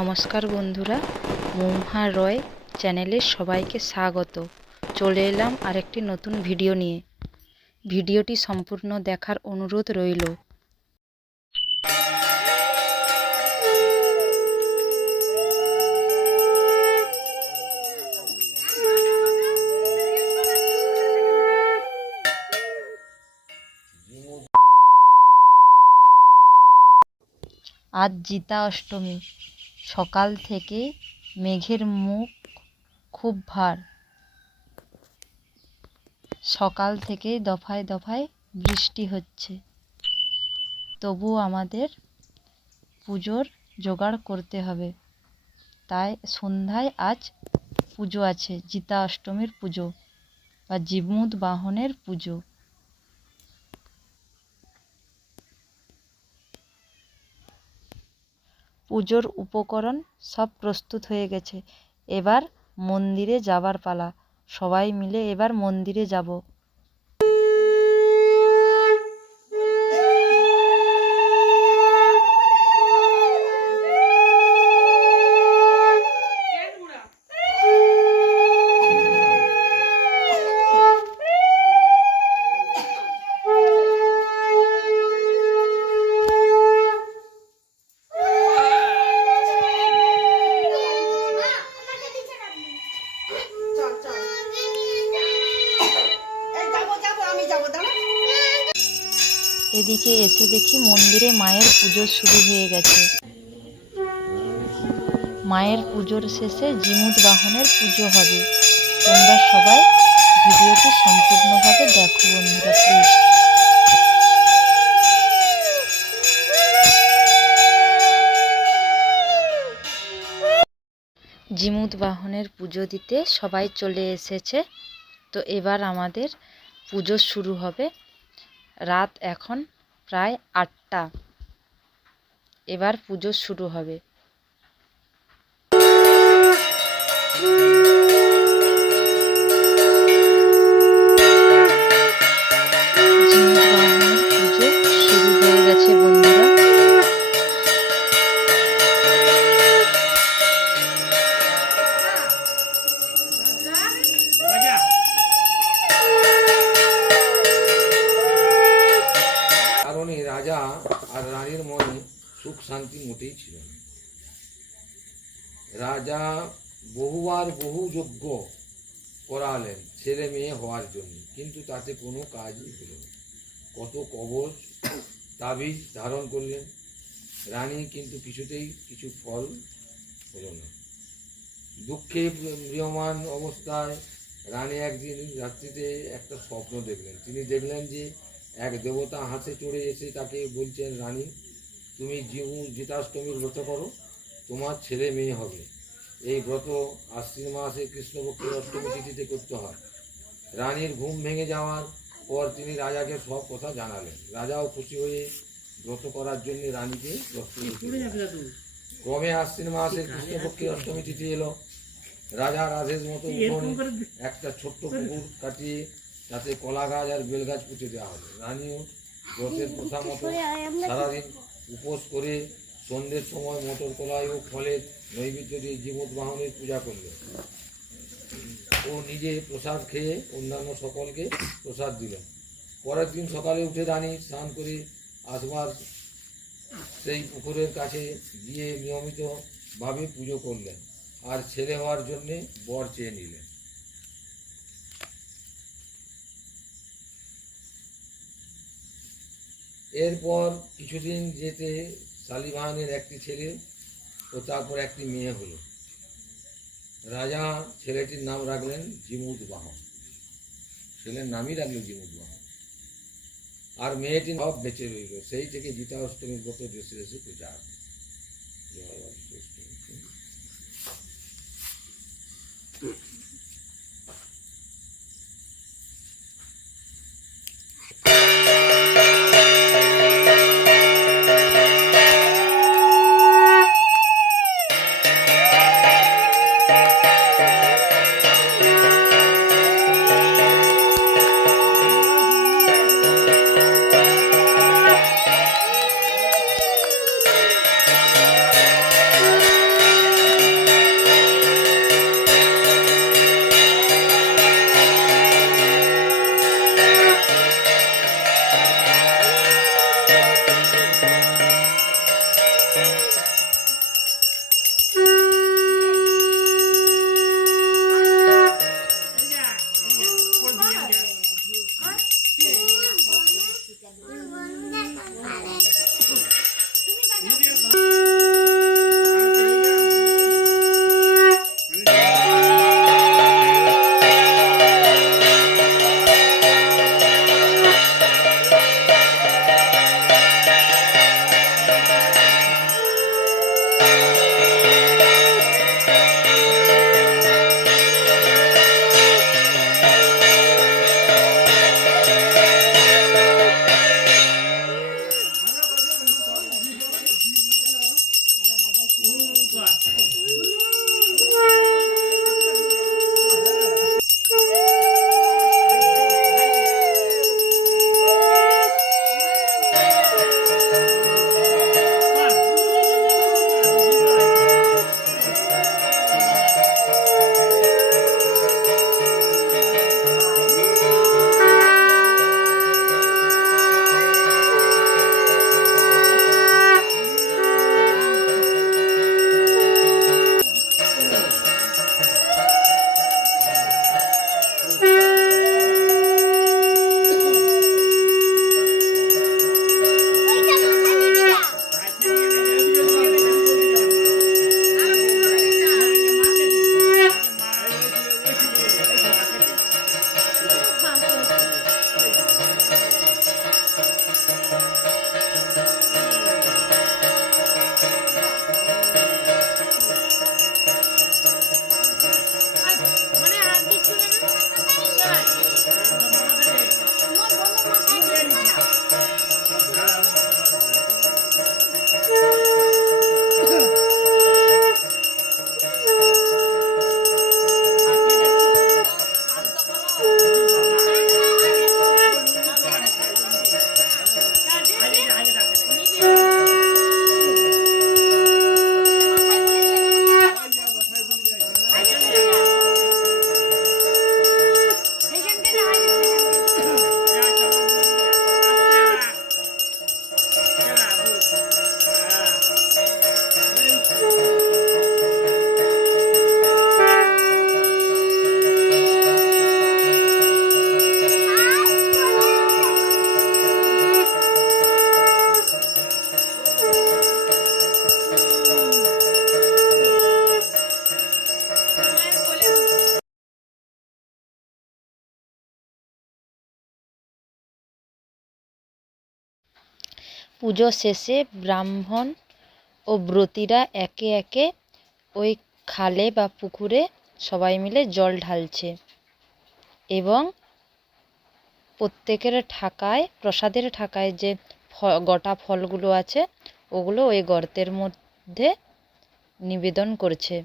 নমস্কার বন্ধুরা মৌহা রয় চ্যানেলে সবাইকে স্বাগত। চলে এলাম আরেকটি নতুন ভিডিও নিয়ে। ভিডিওটি সম্পূর্ণ দেখার অনুরোধ রইল। আজ জিতা অষ্টমী। সকাল থেকে মেঘের মুখ খুব ভার। সকাল থেকেই দফায় দফায় বৃষ্টি হচ্ছে। তবু আমাদের পুজোর জোগাড় করতে হবে। তাই সন্ধ্যায় আজ পুজো আছে, জিতা অষ্টমীর পুজো বা জীবমুদ বাহনের পুজো। পুজোর উপকরণ সব প্রস্তুত হয়ে গেছে। এবার মন্দিরে যাবার পালা। সবাই মিলে এবার মন্দিরে যাব। এদিকে এসে দেখি মন্দিরে মায়ের পুজো শুরু হয়ে গেছে। মায়ের পুজোর শেষে জিমুদ বাহনের পুজো হবে। তোমরা সবাই ভিডিওটি সম্পূর্ণভাবে দেখো বন্ধুরা প্লিজ জিমুদ বাহনের পুজো দিতে সবাই চলে এসেছে। তো এবার আমাদের পুজো শুরু হবে। রাত এখন প্রায় আটটা। এবার পুজো শুরু হবে। শান্তি মোটেই ছিল না। রাজা বহুবার বহু যজ্ঞ করালেন ছেলে মেয়ে হওয়ার জন্য, কিন্তু তাতে কোনো কাজই হলো কত কবচ, তাবিজ ধারণ করলেন। রানী কিন্তু কিছুতেই কিছু ফল হলো না। দুঃখে ম্রিয়মান অবস্থায় রানী একদিন রাত্রিতে একটা স্বপ্ন দেখলেন। তিনি দেখলেন যে এক দেবতা হাতে চড়ে এসে তাকে বলছেন, রানী তুমি জিতাষ্টমীর ব্রত করো তোমার ছেলে মেয়ে হবে। এই ব্রত আশ্বিন মাসে কৃষ্ণপক্ষের অষ্টমী তিথিতে করতে হয়। রানীর ঘুম ভেঙে যাওয়ার পর তিনি রাজাকে সব কথা জানালেন। রাজাও খুশি হয়ে ব্রত করার জন্য রানীকে ক্রমে আশ্বিন মাসে কৃষ্ণপক্ষের অষ্টমী তিথি এলো। রাজার আদেশ মতো একটা ছোট্ট পুকুর কাটিয়ে তাতে কলা গাছ আর বেল গাছ পুঁতে দেওয়া হলো। রানীও ব্রতের প্রথা মতো সারাদিন উপোস করে সন্ধ্যের সময় মটর কলাই ও ফলের নৈবেদ্য দিয়ে জীবত বাহনের পূজা করল। ও নিজে প্রসাদ খেয়ে অন্যান্য সকলকে প্রসাদ দিল। পরের দিন সকালে উঠে রানী স্নান করে আসবার সেই পুকুরের কাছে গিয়ে নিয়মিতভাবে পুজো করলেন আর ছেলে হওয়ার জন্যে বর চেয়ে নিলেন। এরপর কিছুদিন যেতে সালিবাহানের একটি ছেলে ও তারপর একটি মেয়ে হলো। রাজা ছেলেটির নাম রাখলেন জিমুদ বাহন। ছেলের নামই রাখলেন জিমুদ বাহন। আর মেয়েটির সব বেঁচে রইল। সেই থেকে জিতা অষ্টমীর ব্রত, দেশে দেশে প্রচার। পুজো শেষে ব্রাহ্মণ ও ব্রতীরা একে একে ওই খালে বা পুকুরে সবাই মিলে জল ঢালছে এবং প্রত্যেকের ঠাকায় প্রসাদের ঠাকায় যে গোটা ফলগুলো আছে, ওগুলো ওই গর্তের মধ্যে নিবেদন করছে।